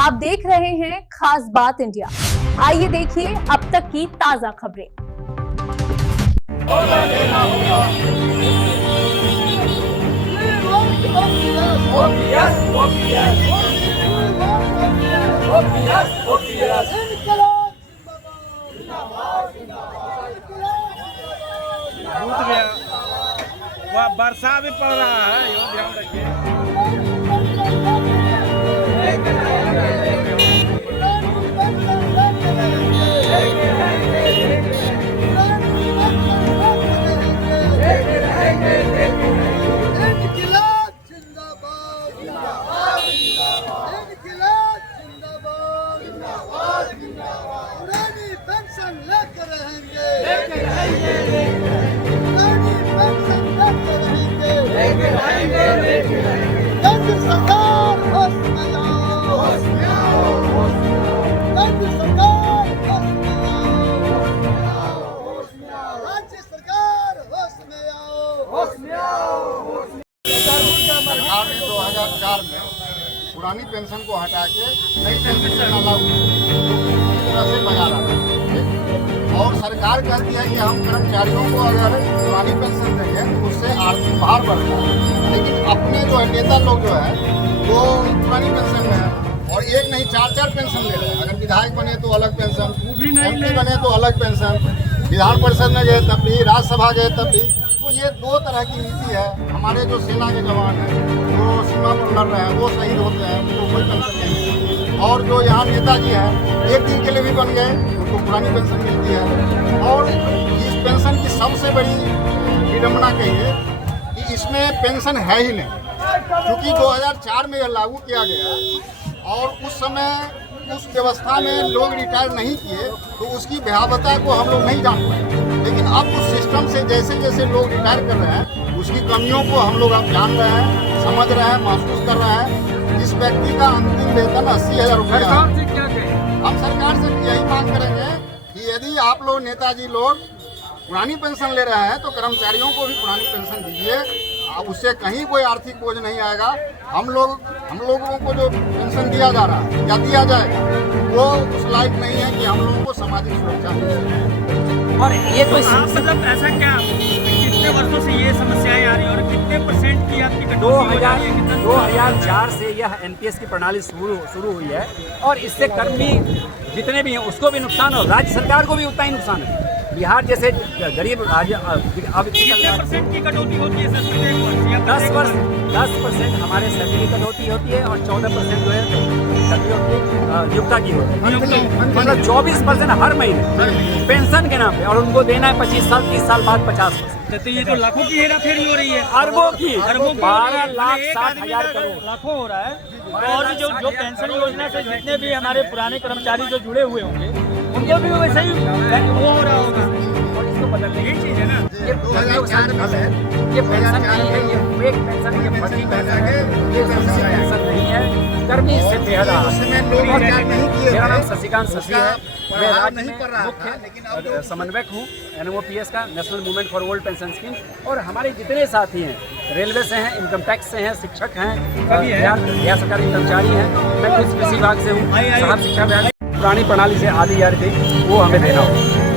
आप देख रहे हैं खास बात इंडिया। आइए देखिए अब तक की ताजा खबरें। वह वर्षा भी पड़ रहा है, यो ध्यान रखिए। सरकार ने 2004 में पुरानी पेंशन को हटा के नई पेंशन लागू तरह से बजा रहा है और सरकार कहती है कि हम कर्मचारियों को अगर पुरानी पेंशन देंगे तो उससे आर्थिक भार बढ़ता है, लेकिन अपने जो है नेता लोग जो है वो पुरानी पेंशन में है और एक नहीं चार पेंशन ले रहे हैं। अगर विधायक बने तो अलग पेंशन, मंत्री बने तो अलग पेंशन, विधान परिषद में गए तब भी, राज्यसभा गए तब भी। तो ये दो तरह की नीति है। हमारे जो सेना के जवान हैं जो सीमा पर लड़ रहे हैं वो शहीद होते हैं, उनको कोई पेंशन नहीं। और जो यहाँ नेताजी हैं एक दिन के लिए भी बन गए उनको पुरानी पेंशन मिलती है। और इस पेंशन की सबसे बड़ी विडम्बना कहिए कि इसमें पेंशन है ही नहीं, क्योंकि 2004 में यह लागू किया गया और उस समय उस व्यवस्था में लोग रिटायर नहीं किए तो उसकी भयावहता को हम लोग नहीं जान पाए। लेकिन अब उस सिस्टम से जैसे जैसे लोग रिटायर कर रहे हैं उसकी कमियों को हम लोग अब जान रहे हैं, समझ रहे हैं, महसूस कर रहे हैं। इस व्यक्ति का अंतिम वेतन 80,000 रुपया। हम सरकार से यही मांग करेंगे कि यदि आप लोग नेताजी लोग पुरानी पेंशन ले रहे हैं तो कर्मचारियों को भी पुरानी पेंशन दीजिए। अब उससे कहीं कोई आर्थिक बोझ नहीं आएगा। हम लोगों को जो पेंशन दिया जा रहा है या दिया जाएगा वो उस लायक नहीं है कि हम लोगों को सामाजिक सुरक्षा मिल सके। और ये कोई मतलब ऐसा क्या कितने वर्षों से ये समस्याएं आ रही है और कितने % की आपकी कटौती हो जा रही है? 2004 से यह एनपीएस की प्रणाली शुरू हुई है और इससे कर्मी जितने भी हैं उसको भी नुकसान और राज्य सरकार को भी उतना ही नुकसान है। बिहार जैसे गरीब राज्य अब कितने % की कटौती होती है सर? 10% हमारे सैलरी की कटौती होती है और 14% जो है नियोक्ता की होती है। मतलब 24% हर महीने पेंशन के नाम पे, और उनको देना है 25 साल 30 साल बाद 50%। तो ये तो लाखों की हेराफेरी हो रही है, अरबों की 12,60,000 करोड़ लाखों हो रहा है। और जो पेंशन योजना से जितने भी हमारे पुराने कर्मचारी जो जुड़े हुए होंगे उनको भी वैसे ही वो हो रहा होगा। और इसको बदलने की चीज़ है ना, ये 2004 है, ये पेंशन नहीं है, ये फेक पेंशन है, ये फर्जी पेंशन है, ये सच्ची पेंशन नहीं है। कर्मी इससे बेहद। मेरा नाम शशिकांत शशि है, मैं राज्य में मुख्य समन्वयक हूँ NMOPS का, national movement for old pension scheme. और हमारे जितने साथी हैं रेलवे से हैं, इनकम टैक्स से हैं, शिक्षक हैं, बिहार सरकारी कर्मचारी हैं, मैं कुछ कृषि विभाग से हूँ, साहब शिक्षा विभाग। पुरानी प्रणाली से आधी जा रही थी वो हमें देना हो।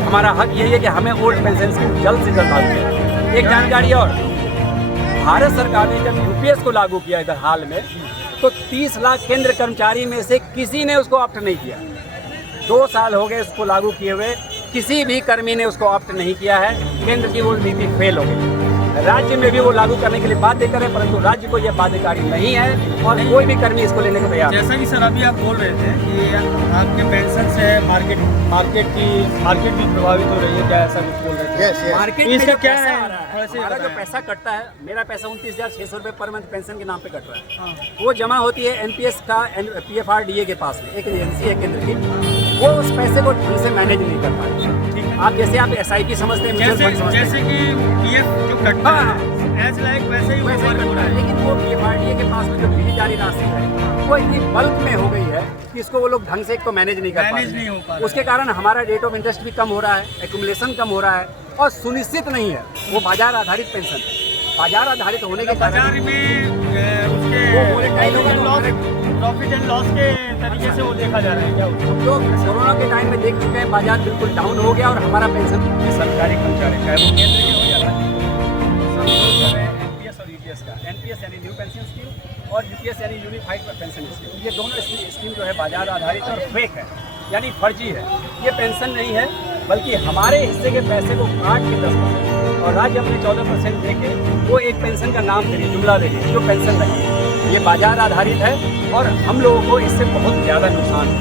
हमारा हक यही है कि हमें ओल्ड पेंशन स्कीम जल्द से जल्द लागू करें। एक जानकारी और, भारत सरकार ने जब यूपीएस को लागू किया इधर हाल में तो 30 लाख केंद्र कर्मचारी में से किसी ने उसको ऑप्ट नहीं किया। 2 साल हो गए इसको लागू किए हुए, किसी भी कर्मी ने उसको ऑप्ट नहीं किया है। केंद्र की वो नीति फेल हो गई। राज्य में भी वो लागू करने के लिए बाध्य करें, परंतु राज्य को यह बाध्यकारी नहीं है और कोई भी कर्मी इसको लेने को तैयार। जैसा कि सर अभी आप बोल रहे थे कि आपके पेंशन से मार्केट भी प्रभावित हो रही है, क्या ऐसा कुछ बोल रहे थे? मार्केट इसका क्या है? हमारा जो पैसा कटता है, मेरा पैसा 29,600 रुपये पर मंथ पेंशन के नाम पे कट रहा है। वो जमा होती है एनपीएस का PFRDA के पास में, एक एजेंसी है केंद्र की, वो उस पैसे को ढंग से मैनेज नहीं कर पाए। आप जैसे आप SIP समझते हैं, जैसे कि PF जो कटता है एज लाइक वैसे ही वैसे ही कट रहा है, लेकिन वो PFRDA के पास में जो मिली जारी राशि है वो इतनी बल्क में हो गई है कि इसको वो लोग ढंग से एक तो मैनेज नहीं कर पा रहे। उसके कारण हमारा रेट ऑफ इंटरेस्ट भी कम हो रहा है, एक्यूमुलेशन कम हो रहा है और सुनिश्चित नहीं है। वो बाजार आधारित पेंशन है, बाजार आधारित होने के कारण बाजार में उसके प्रॉफिट एंड लॉस के तरीके से वो देखा जा रहा है क्या होता है? हम लोग कोरोना के टाइम में देख चुके हैं, बाजार बिल्कुल डाउन हो गया और हमारा पेंशन सरकारी कर्मचारी चाहे वो केंद्र के हो या राज्य के, सब लोग कर रहे हैं एनपीएस और यूपीएस का। एनपीएस यानी न्यू पेंशन स्कीम और यूपीएस यानी यूनिफाइड पेंशन स्कीम। ये दोनों स्कीम जो है बाजार आधारित और फेक है, यानी फर्जी है। ये पेंशन नहीं है, बल्कि हमारे हिस्से के पैसे को काट के 10% और राज्य अपने 14% दे के वो एक पेंशन का नाम दे रही है, जुमला दे रही है, जो पेंशन नहीं है। ये बाजार आधारित है और हम लोगों को इससे बहुत ज़्यादा नुकसान है।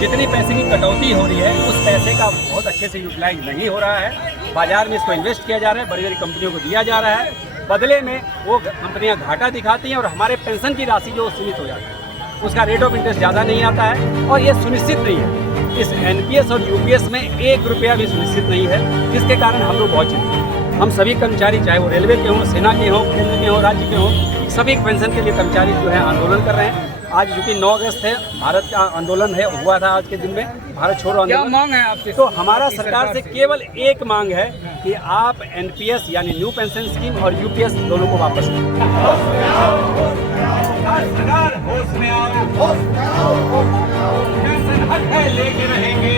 जितनी पैसे की कटौती हो रही है उस पैसे का बहुत अच्छे से यूटिलाइज नहीं हो रहा है। बाजार में इसको इन्वेस्ट किया जा रहा है, बड़ी बड़ी कंपनियों को दिया जा रहा है, बदले में वो कंपनियां घाटा दिखाती हैं और हमारे पेंशन की राशि जो सीमित हो जाती है, उसका रेट ऑफ इंटरेस्ट ज़्यादा नहीं आता है और ये सुनिश्चित नहीं है। इस एनपीएस और यूपीएस में 1 रुपया भी सुनिश्चित नहीं है, जिसके कारण हम लोग बहुत चिंतित हैं। हम सभी कर्मचारी, चाहे वो रेलवे के हों, सेना के हों, केंद्र के हों, राज्य के हों, सभी पेंशन के लिए कर्मचारी जो है आंदोलन कर रहे हैं। आज चूँकि 9 अगस्त है, भारत का आंदोलन है, हुआ था आज के दिन में भारत छोड़ो आंदोलन। क्या मांग है आपसे? तो हमारा सरकार से केवल एक मांग है कि आप एनपीएस यानी न्यू पेंशन स्कीम और यूपीएस दोनों को वापस लें। सरकार होश में आओ, पेंशन हक है लेके रहेंगे,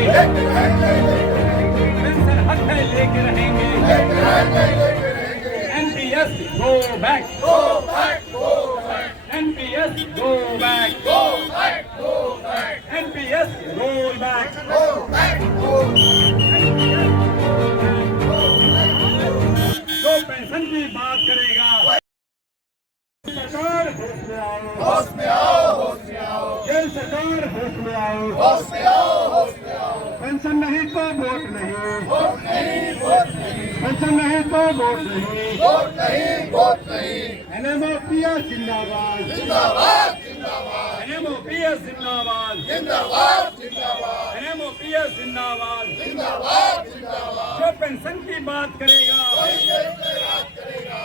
पेंशन हक है लेके रहेंगे। NPS go back, NPS go back, NPS roll back. जो पेंशन की बात करेगा, सरकार होश में आओ, ये सरकार होश में आओ, पेंशन नहीं तो वोट नहीं, पेंशन नहीं तो वोट नहीं, एनएमओपीएस जिंदाबाद, एनएमओपीएस जिंदाबाद, एनएमओपीएस जिंदाबाद। जो पेंशन की बात करेगा,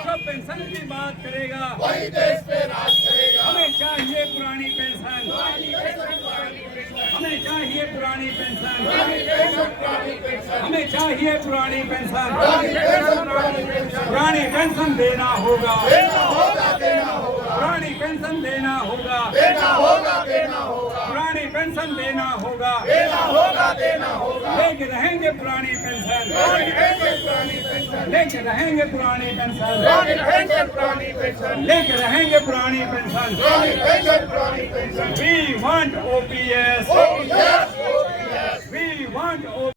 जो पेंशन की बात करेगा, हमें चाहिए पुरानी पेंशन, हमें चाहिए पुरानी पेंशन, हमें चाहिए पुरानी पेंशन। पुरानी पेंशन देना होगा, पुरानी पेंशन देना होगा, पुरानी पेंशन देना होगा, लेके रहेंगे पुरानी पेंशन, लेके रहेंगे पुरानी पेंशन, लेके रहेंगे पुरानी pension. We want OPS, we want OPS.